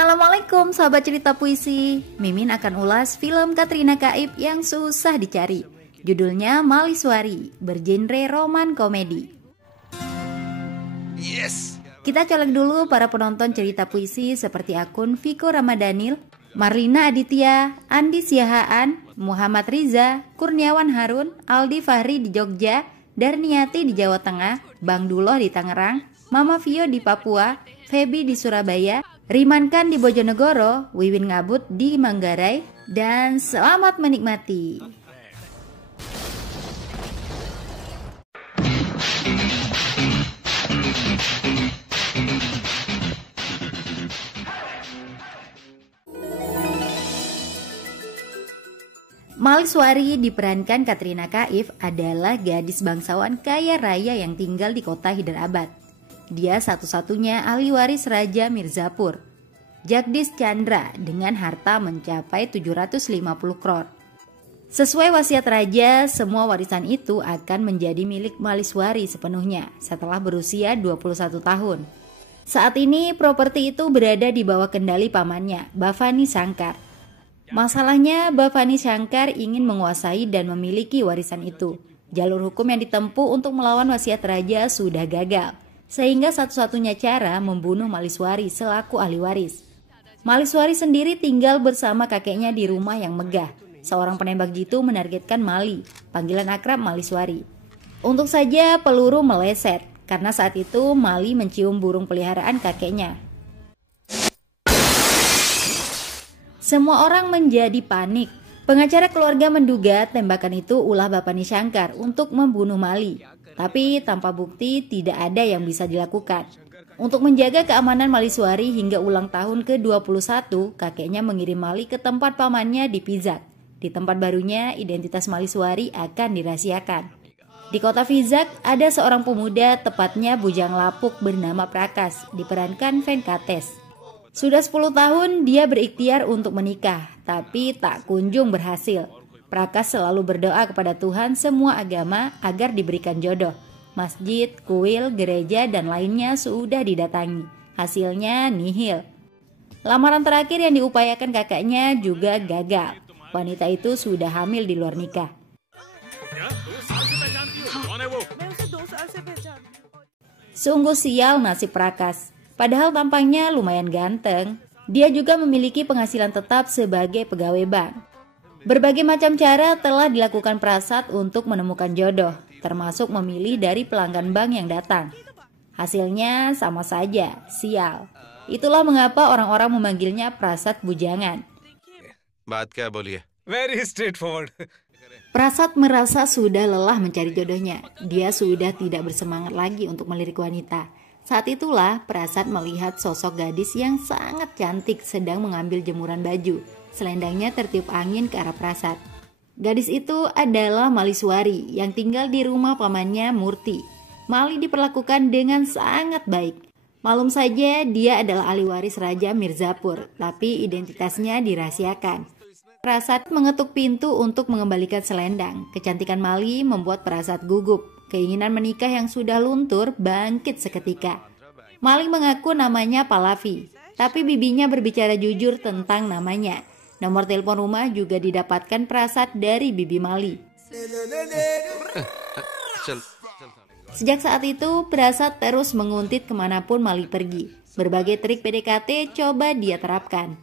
Assalamualaikum sahabat cerita puisi. Mimin akan ulas film Katrina Kaif yang susah dicari. Judulnya Maliswari, bergenre roman komedi. Yes. Kita colek dulu para penonton cerita puisi seperti akun Viko Ramadhanil, Marlina Aditya, Andi Siahaan, Muhammad Riza, Kurniawan Harun, Aldi Fahri di Jogja, Darniati di Jawa Tengah, Bang Duloh di Tangerang, Mama Vio di Papua, Feby di Surabaya, Rimankan di Bojonegoro, Wiwin Ngabut di Manggarai, dan selamat menikmati. Maliswari diperankan Katrina Kaif adalah gadis bangsawan kaya raya yang tinggal di kota Hyderabad. Dia satu-satunya ahli waris Raja Mirzapur, Jagdish Chandra, dengan harta mencapai 750 crore. Sesuai wasiat raja, semua warisan itu akan menjadi milik Maliswari sepenuhnya setelah berusia 21 tahun. Saat ini properti itu berada di bawah kendali pamannya, Bhavani Shankar. Masalahnya, Bhavani Shankar ingin menguasai dan memiliki warisan itu. Jalur hukum yang ditempuh untuk melawan wasiat raja sudah gagal, sehingga satu-satunya cara membunuh Maliswari selaku ahli waris. Maliswari sendiri tinggal bersama kakeknya di rumah yang megah. Seorang penembak jitu menargetkan Mali, panggilan akrab Maliswari. Untung saja peluru meleset, karena saat itu Mali mencium burung peliharaan kakeknya. Semua orang menjadi panik. Pengacara keluarga menduga tembakan itu ulah Bhavani Shankar untuk membunuh Mali. Tapi tanpa bukti tidak ada yang bisa dilakukan. Untuk menjaga keamanan Maliswari hingga ulang tahun ke-21, kakeknya mengirim Mali ke tempat pamannya di Vizag. Di tempat barunya, identitas Maliswari akan dirahasiakan. Di kota Vizag, ada seorang pemuda, tepatnya bujang lapuk bernama Prakas, diperankan Venkatesh. Sudah 10 tahun dia berikhtiar untuk menikah, tapi tak kunjung berhasil. Prakas selalu berdoa kepada Tuhan semua agama agar diberikan jodoh. Masjid, kuil, gereja, dan lainnya sudah didatangi. Hasilnya nihil. Lamaran terakhir yang diupayakan kakaknya juga gagal. Wanita itu sudah hamil di luar nikah. Sungguh sial nasib Prakas. Padahal tampangnya lumayan ganteng. Dia juga memiliki penghasilan tetap sebagai pegawai bank. Berbagai macam cara telah dilakukan Prasad untuk menemukan jodoh, termasuk memilih dari pelanggan bank yang datang. Hasilnya sama saja, sial. Itulah mengapa orang-orang memanggilnya Prasad Bujangan. Very straightforward. Prasad merasa sudah lelah mencari jodohnya. Dia sudah tidak bersemangat lagi untuk melirik wanita. Saat itulah Prasad melihat sosok gadis yang sangat cantik sedang mengambil jemuran baju. Selendangnya tertiup angin ke arah Prasad. Gadis itu adalah Maliswari yang tinggal di rumah pamannya Murti. Mali diperlakukan dengan sangat baik. Malum saja dia adalah ahli waris Raja Mirzapur, tapi identitasnya dirahasiakan. Prasad mengetuk pintu untuk mengembalikan selendang. Kecantikan Mali membuat Prasad gugup. Keinginan menikah yang sudah luntur bangkit seketika. Mali mengaku namanya Pallavi, tapi bibinya berbicara jujur tentang namanya. Nomor telepon rumah juga didapatkan Prasad dari bibi Mali. Sejak saat itu, Prasad terus menguntit kemanapun Mali pergi. Berbagai trik PDKT coba dia terapkan.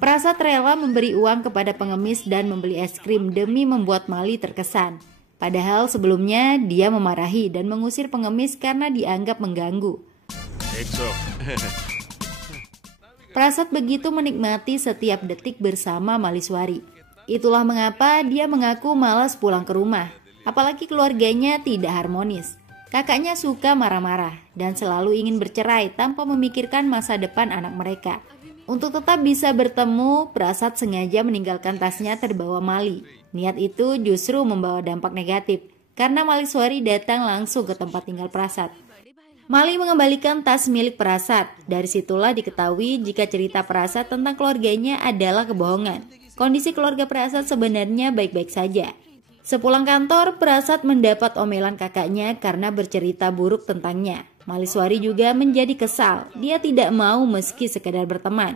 Prasad rela memberi uang kepada pengemis dan membeli es krim demi membuat Mali terkesan. Padahal sebelumnya dia memarahi dan mengusir pengemis karena dianggap mengganggu. Prasad begitu menikmati setiap detik bersama Maliswari. Itulah mengapa dia mengaku malas pulang ke rumah. Apalagi keluarganya tidak harmonis. Kakaknya suka marah-marah dan selalu ingin bercerai tanpa memikirkan masa depan anak mereka. Untuk tetap bisa bertemu, Prasad sengaja meninggalkan tasnya terbawa Mali. Niat itu justru membawa dampak negatif, karena Maliswari datang langsung ke tempat tinggal Prasad. Mali mengembalikan tas milik Prasad. Dari situlah diketahui jika cerita Prasad tentang keluarganya adalah kebohongan. Kondisi keluarga Prasad sebenarnya baik-baik saja. Sepulang kantor, Prasad mendapat omelan kakaknya karena bercerita buruk tentangnya. Maliswari juga menjadi kesal. Dia tidak mau meski sekadar berteman.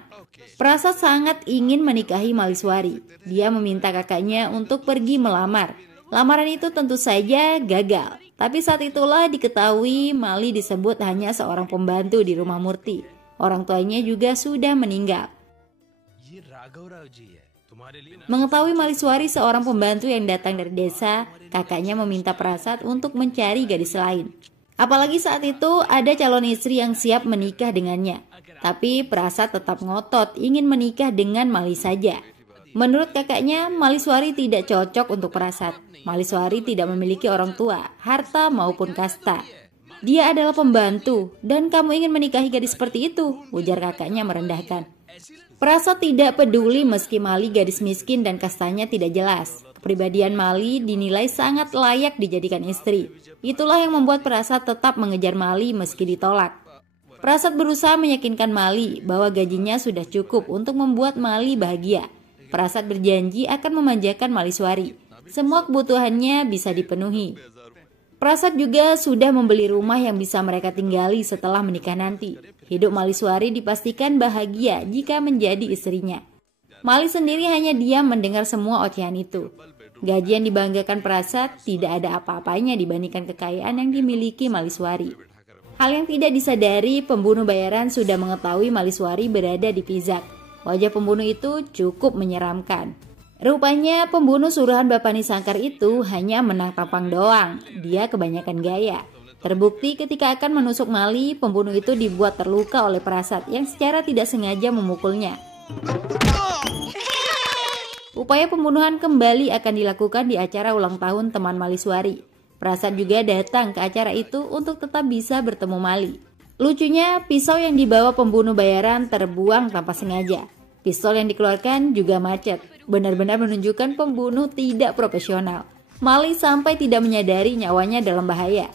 Prasad sangat ingin menikahi Maliswari. Dia meminta kakaknya untuk pergi melamar. Lamaran itu tentu saja gagal. Tapi saat itulah diketahui Mali disebut hanya seorang pembantu di rumah Murti. Orang tuanya juga sudah meninggal. Mengetahui Maliswari seorang pembantu yang datang dari desa, kakaknya meminta Prasad untuk mencari gadis lain. Apalagi saat itu ada calon istri yang siap menikah dengannya. Tapi Prasad tetap ngotot ingin menikah dengan Mali saja. Menurut kakaknya, Maliswari tidak cocok untuk Prasad. Maliswari tidak memiliki orang tua, harta maupun kasta. Dia adalah pembantu, dan kamu ingin menikahi gadis seperti itu, ujar kakaknya merendahkan. Prasad tidak peduli meski Mali gadis miskin dan kastanya tidak jelas. Kepribadian Mali dinilai sangat layak dijadikan istri. Itulah yang membuat Prasad tetap mengejar Mali meski ditolak. Prasad berusaha meyakinkan Mali bahwa gajinya sudah cukup untuk membuat Mali bahagia. Prasad berjanji akan memanjakan Maliswari. Semua kebutuhannya bisa dipenuhi. Prasad juga sudah membeli rumah yang bisa mereka tinggali setelah menikah nanti. Hidup Maliswari dipastikan bahagia jika menjadi istrinya. Mali sendiri hanya diam mendengar semua ocehan itu. Gaji yang dibanggakan Prasad tidak ada apa-apanya dibandingkan kekayaan yang dimiliki Maliswari. Hal yang tidak disadari, pembunuh bayaran sudah mengetahui Maliswari berada di Pizak. Wajah pembunuh itu cukup menyeramkan. Rupanya pembunuh suruhan Bapani Sangkar itu hanya menang tampang doang. Dia kebanyakan gaya. Terbukti ketika akan menusuk Mali, pembunuh itu dibuat terluka oleh Prasad yang secara tidak sengaja memukulnya. Upaya pembunuhan kembali akan dilakukan di acara ulang tahun teman Maliswari. Prasad juga datang ke acara itu untuk tetap bisa bertemu Mali. Lucunya, pisau yang dibawa pembunuh bayaran terbuang tanpa sengaja. Pistol yang dikeluarkan juga macet. Benar-benar menunjukkan pembunuh tidak profesional. Mali sampai tidak menyadari nyawanya dalam bahaya.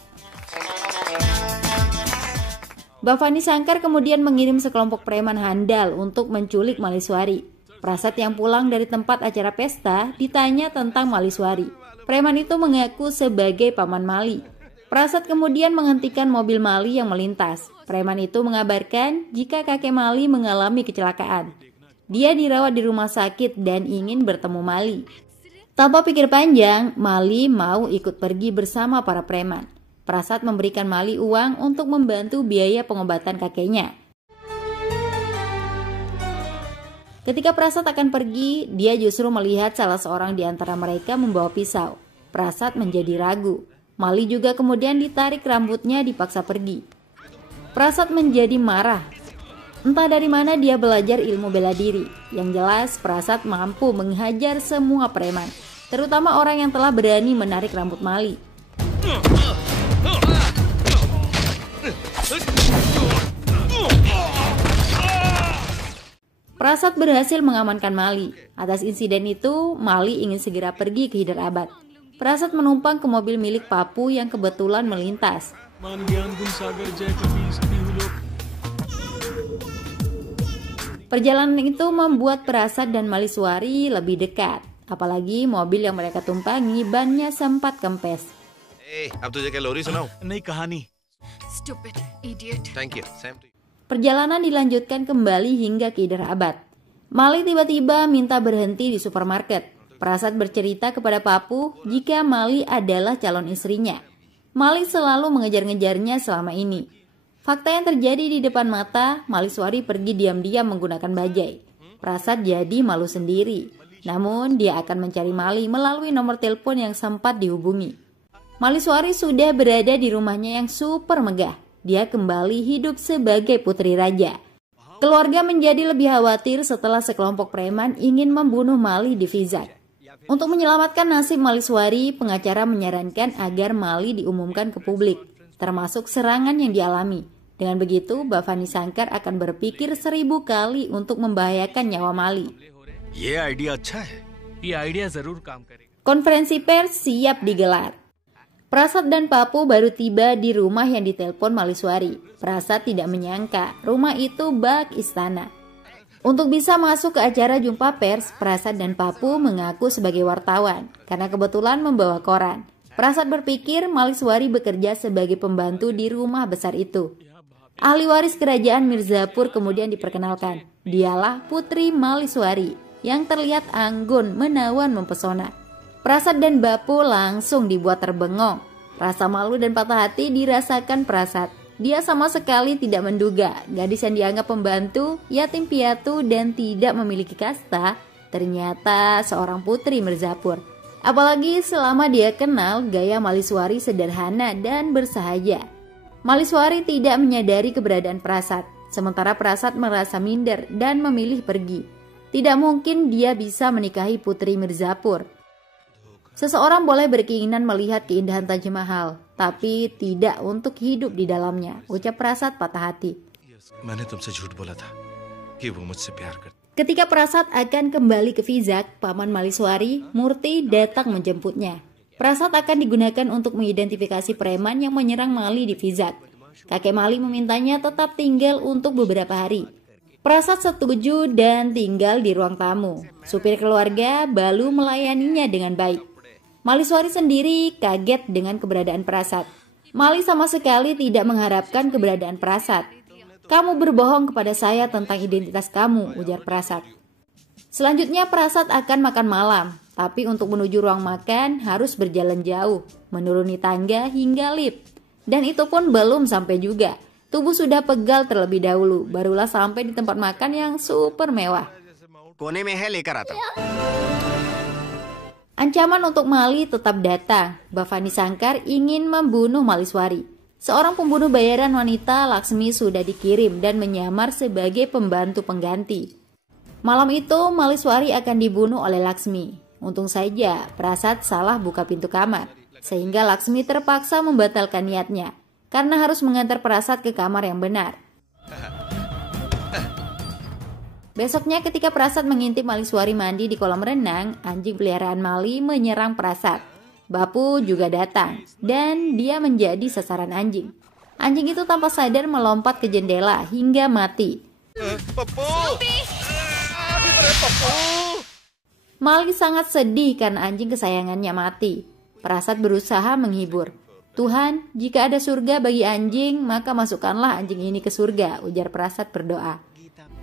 Bapani Sangkar kemudian mengirim sekelompok preman handal untuk menculik Maliswari. Prasad yang pulang dari tempat acara pesta ditanya tentang Maliswari. Preman itu mengaku sebagai paman Mali. Prasad kemudian menghentikan mobil Mali yang melintas. Preman itu mengabarkan jika kakek Mali mengalami kecelakaan. Dia dirawat di rumah sakit dan ingin bertemu Mali. Tanpa pikir panjang, Mali mau ikut pergi bersama para preman. Prasad memberikan Mali uang untuk membantu biaya pengobatan kakeknya. Ketika Prasad akan pergi, dia justru melihat salah seorang di antara mereka membawa pisau. Prasad menjadi ragu. Mali juga kemudian ditarik rambutnya dipaksa pergi. Prasad menjadi marah. Entah dari mana dia belajar ilmu bela diri. Yang jelas, Prasad mampu menghajar semua preman, terutama orang yang telah berani menarik rambut Mali. Prasad berhasil mengamankan Mali. Atas insiden itu, Mali ingin segera pergi ke Hyderabad. Prasad menumpang ke mobil milik Papu yang kebetulan melintas. Perjalanan itu membuat Prasad dan Maliswari lebih dekat. Apalagi mobil yang mereka tumpangi bannya sempat kempes. अब तुझे क्या लोरी सुनाऊं? नहीं कहानी. Stupid idiot. Thank you. Same to you. Perjalanan dilanjutkan kembali hingga ke Hyderabad. Mali tiba-tiba minta berhenti di supermarket. Prasad bercerita kepada Papu jika Mali adalah calon istrinya. Mali selalu mengejar-ngejarnya selama ini. Fakta yang terjadi di depan mata, Maliswari pergi diam-diam menggunakan bajai. Prasad jadi malu sendiri. Namun dia akan mencari Mali melalui nomor telepon yang sempat dihubungi. Maliswari sudah berada di rumahnya yang super megah. Dia kembali hidup sebagai putri raja. Keluarga menjadi lebih khawatir setelah sekelompok preman ingin membunuh Mali di Vizag. Untuk menyelamatkan nasib Maliswari, pengacara menyarankan agar Mali diumumkan ke publik, termasuk serangan yang dialami. Dengan begitu, Bapani Sangkar akan berpikir 1000 kali untuk membahayakan nyawa Mali. ये आइडिया अच्छा है. ये आइडिया जरूर काम करेगा. Konferensi pers siap digelar. Prasad dan Papu baru tiba di rumah yang ditelepon Maliswari. Prasad tidak menyangka rumah itu bak istana. Untuk bisa masuk ke acara jumpa pers, Prasad dan Papu mengaku sebagai wartawan karena kebetulan membawa koran. Prasad berpikir Maliswari bekerja sebagai pembantu di rumah besar itu. Ahli waris kerajaan Mirzapur kemudian diperkenalkan. Dialah Putri Maliswari yang terlihat anggun, menawan, mempesona. Prasad dan Bapu langsung dibuat terbengong. Rasa malu dan patah hati dirasakan Prasad. Dia sama sekali tidak menduga gadis yang dianggap pembantu, yatim piatu, dan tidak memiliki kasta ternyata seorang putri Mirzapur. Apalagi selama dia kenal gaya Maliswari sederhana dan bersahaja. Maliswari tidak menyadari keberadaan Prasad, sementara Prasad merasa minder dan memilih pergi. Tidak mungkin dia bisa menikahi putri Mirzapur. Seseorang boleh berkeinginan melihat keindahan Taj Mahal, tapi tidak untuk hidup di dalamnya, ucap Prasad patah hati. Ketika Prasad akan kembali ke Vizag, paman Maliswari, Murti, datang menjemputnya. Prasad akan digunakan untuk mengidentifikasi preman yang menyerang Mali di Vizag. Kakek Mali memintanya tetap tinggal untuk beberapa hari. Prasad setuju dan tinggal di ruang tamu. Supir keluarga Balu melayaninya dengan baik. Maliswari sendiri kaget dengan keberadaan Prasad. Mali sama sekali tidak mengharapkan keberadaan Prasad. Kamu berbohong kepada saya tentang identitas kamu, ujar Prasad. Selanjutnya Prasad akan makan malam, tapi untuk menuju ruang makan harus berjalan jauh, menuruni tangga hingga lift. Dan itu pun belum sampai juga. Tubuh sudah pegal terlebih dahulu, barulah sampai di tempat makan yang super mewah. Ancaman untuk Mali tetap datang. Bhavani Shankar ingin membunuh Maliswari. Seorang pembunuh bayaran wanita, Laksmi, sudah dikirim dan menyamar sebagai pembantu pengganti. Malam itu Maliswari akan dibunuh oleh Laksmi. Untung saja Prasad salah buka pintu kamar, sehingga Laksmi terpaksa membatalkan niatnya karena harus mengantar Prasad ke kamar yang benar. Besoknya ketika Prasad mengintip Maliswari mandi di kolam renang, anjing peliharaan Mali menyerang Prasad. Bapu juga datang dan dia menjadi sasaran anjing. Anjing itu tanpa sadar melompat ke jendela hingga mati. Mali sangat sedih karena anjing kesayangannya mati. Prasad berusaha menghibur. Tuhan, jika ada surga bagi anjing, maka masukkanlah anjing ini ke surga, ujar Prasad berdoa.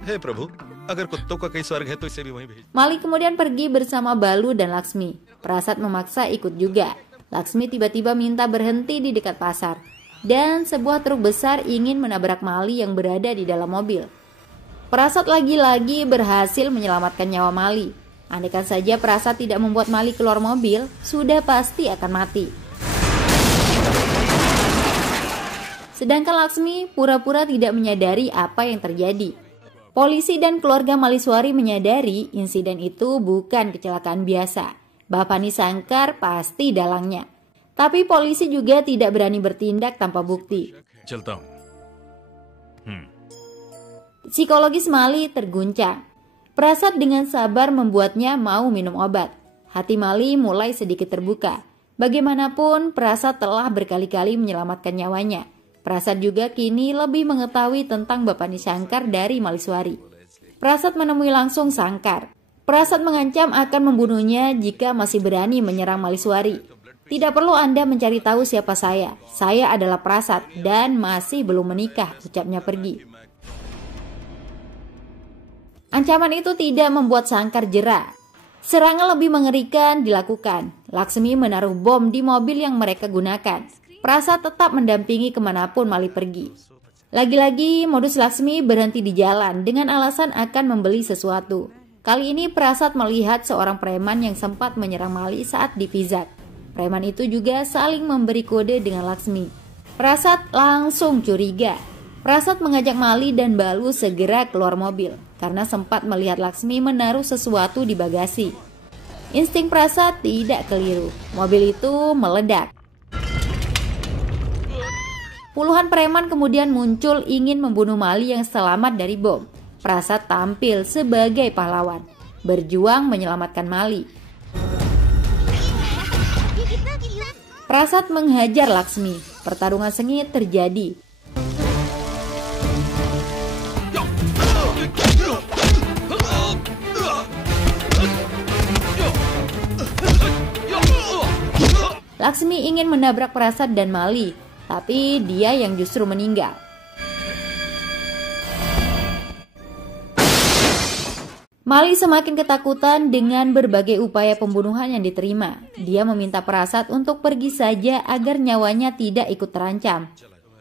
Hei Prabhu, agar kuttau ka kahi swarg hai to isse bhi wahin bhej. Mali kemudian pergi bersama Balu dan Laksmi. Prasad memaksa ikut juga. Laksmi tiba-tiba minta berhenti di dekat pasar. Dan sebuah truk besar ingin menabrak Mali yang berada di dalam mobil. Prasad lagi-lagi berhasil menyelamatkan nyawa Mali. Andaikan saja Prasad tidak membuat Mali keluar mobil, sudah pasti akan mati. Sedangkan Laksmi pura-pura tidak menyadari apa yang terjadi. Polisi dan keluarga Maliswari menyadari insiden itu bukan kecelakaan biasa. Bhavani Shankar pasti dalangnya. Tapi polisi juga tidak berani bertindak tanpa bukti. Psikologis Mali terguncang. Prasad dengan sabar membuatnya mau minum obat. Hati Mali mulai sedikit terbuka. Bagaimanapun Prasad telah berkali-kali menyelamatkan nyawanya. Prasad juga kini lebih mengetahui tentang Bhavani Shankar dari Maliswari. Prasad menemui langsung Shankar. Prasad mengancam akan membunuhnya jika masih berani menyerang Maliswari. Tidak perlu Anda mencari tahu siapa saya. Saya adalah Prasad dan masih belum menikah, ucapnya pergi. Ancaman itu tidak membuat Shankar jera. Serangan lebih mengerikan dilakukan. Laksmi menaruh bom di mobil yang mereka gunakan. Prasad tetap mendampingi kemanapun Mali pergi. Lagi-lagi modus Laksmi berhenti di jalan dengan alasan akan membeli sesuatu. Kali ini Prasad melihat seorang preman yang sempat menyerang Mali saat di Vizag. Preman itu juga saling memberi kode dengan Laksmi. Prasad langsung curiga. Prasad mengajak Mali dan Balu segera keluar mobil karena sempat melihat Laksmi menaruh sesuatu di bagasi. Insting Prasad tidak keliru. Mobil itu meledak. Puluhan preman kemudian muncul ingin membunuh Mali yang selamat dari bom. Prasad tampil sebagai pahlawan, berjuang menyelamatkan Mali. Prasad menghajar Laksmi. Pertarungan sengit terjadi. Laksmi ingin menabrak Prasad dan Mali, tapi dia yang justru meninggal. Mali semakin ketakutan dengan berbagai upaya pembunuhan yang diterima. Dia meminta Prasad untuk pergi saja agar nyawanya tidak ikut terancam.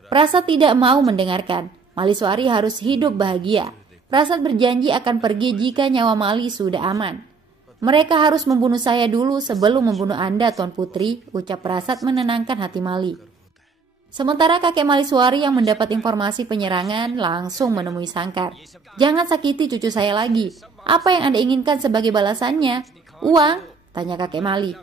Prasad tidak mau mendengarkan. Maliswari harus hidup bahagia. Prasad berjanji akan pergi jika nyawa Mali sudah aman. Mereka harus membunuh saya dulu sebelum membunuh Anda, Tuan Putri, ucap Prasad menenangkan hati Mali. Sementara kakek Maliswari yang mendapat informasi penyerangan langsung menemui Sangkar. Jangan sakiti cucu saya lagi. Apa yang Anda inginkan sebagai balasannya? Uang? Tanya kakek Mali.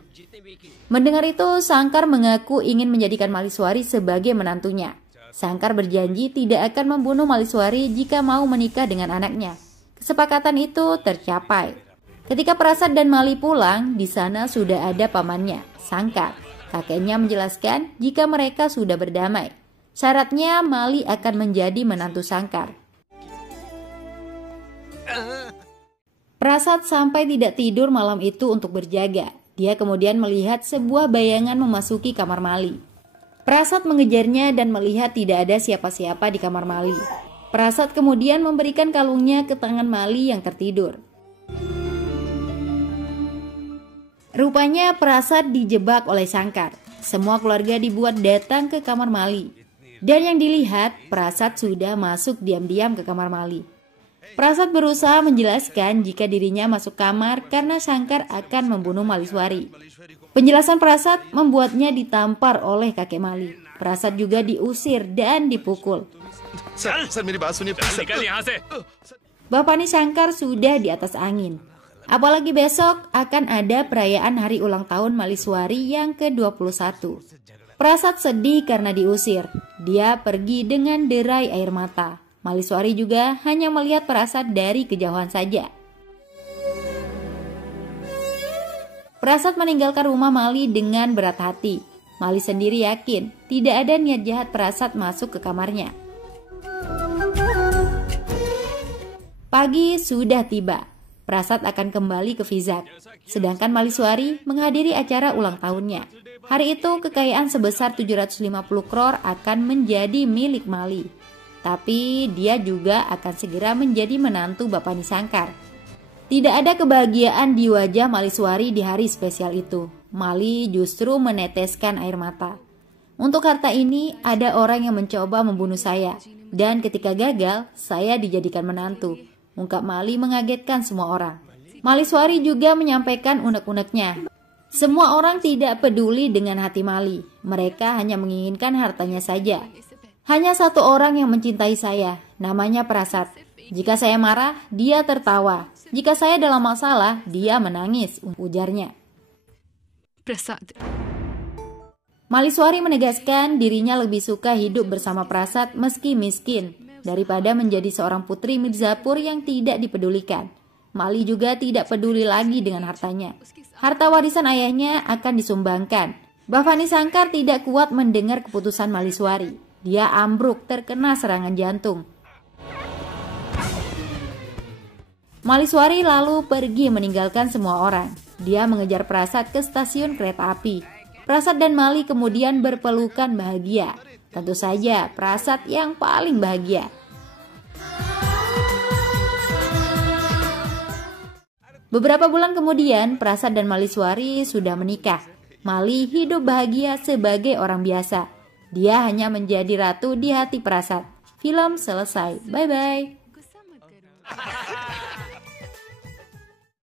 Mendengar itu, Sangkar mengaku ingin menjadikan Maliswari sebagai menantunya. Sangkar berjanji tidak akan membunuh Maliswari jika mau menikah dengan anaknya. Kesepakatan itu tercapai. Ketika Prasad dan Mali pulang, di sana sudah ada pamannya, Sangkar. Kakeknya menjelaskan jika mereka sudah berdamai. Syaratnya Mali akan menjadi menantu Sangkar. Prasad sampai tidak tidur malam itu untuk berjaga. Dia kemudian melihat sebuah bayangan memasuki kamar Mali. Prasad mengejarnya dan melihat tidak ada siapa-siapa di kamar Mali. Prasad kemudian memberikan kalungnya ke tangan Mali yang tertidur. Rupanya Prasad dijebak oleh Sangkar. Semua keluarga dibuat datang ke kamar Mali. Dan yang dilihat, Prasad sudah masuk diam-diam ke kamar Mali. Prasad berusaha menjelaskan jika dirinya masuk kamar karena Sangkar akan membunuh Maliswari. Penjelasan Prasad membuatnya ditampar oleh kakek Mali. Prasad juga diusir dan dipukul. Bapani Sangkar sudah di atas angin. Apalagi besok akan ada perayaan hari ulang tahun Maliswari yang ke-21. Prasad sedih karena diusir. Dia pergi dengan derai air mata. Maliswari juga hanya melihat Prasad dari kejauhan saja. Prasad meninggalkan rumah Mali dengan berat hati. Mali sendiri yakin tidak ada niat jahat Prasad masuk ke kamarnya. Pagi sudah tiba. Prasad akan kembali ke Vizag, sedangkan Maliswari menghadiri acara ulang tahunnya. Hari itu kekayaan sebesar 750 crore akan menjadi milik Mali. Tapi dia juga akan segera menjadi menantu Bapani Sangkar. Tidak ada kebahagiaan di wajah Maliswari di hari spesial itu. Mali justru meneteskan air mata. Untuk harta ini ada orang yang mencoba membunuh saya, dan ketika gagal saya dijadikan menantu. Ungkap Mali mengagetkan semua orang. Maliswari juga menyampaikan unek-uneknya. Semua orang tidak peduli dengan hati Mali. Mereka hanya menginginkan hartanya saja. Hanya satu orang yang mencintai saya, namanya Prasad. Jika saya marah, dia tertawa. Jika saya dalam masalah, dia menangis, ujarnya. Prasad. Maliswari menegaskan dirinya lebih suka hidup bersama Prasad meski miskin, daripada menjadi seorang putri Mirzapur yang tidak dipedulikan. Mali juga tidak peduli lagi dengan hartanya. Harta warisan ayahnya akan disumbangkan. Bapani Sangkar tidak kuat mendengar keputusan Maliswari. Dia ambruk terkena serangan jantung. Maliswari lalu pergi meninggalkan semua orang. Dia mengejar Prasad ke stasiun kereta api. Prasad dan Mali kemudian berpelukan bahagia. Tentu saja Prasad yang paling bahagia. Beberapa bulan kemudian Prasad dan Maliswari sudah menikah. Mali hidup bahagia sebagai orang biasa. Dia hanya menjadi ratu di hati Prasad. Film selesai. Bye-bye.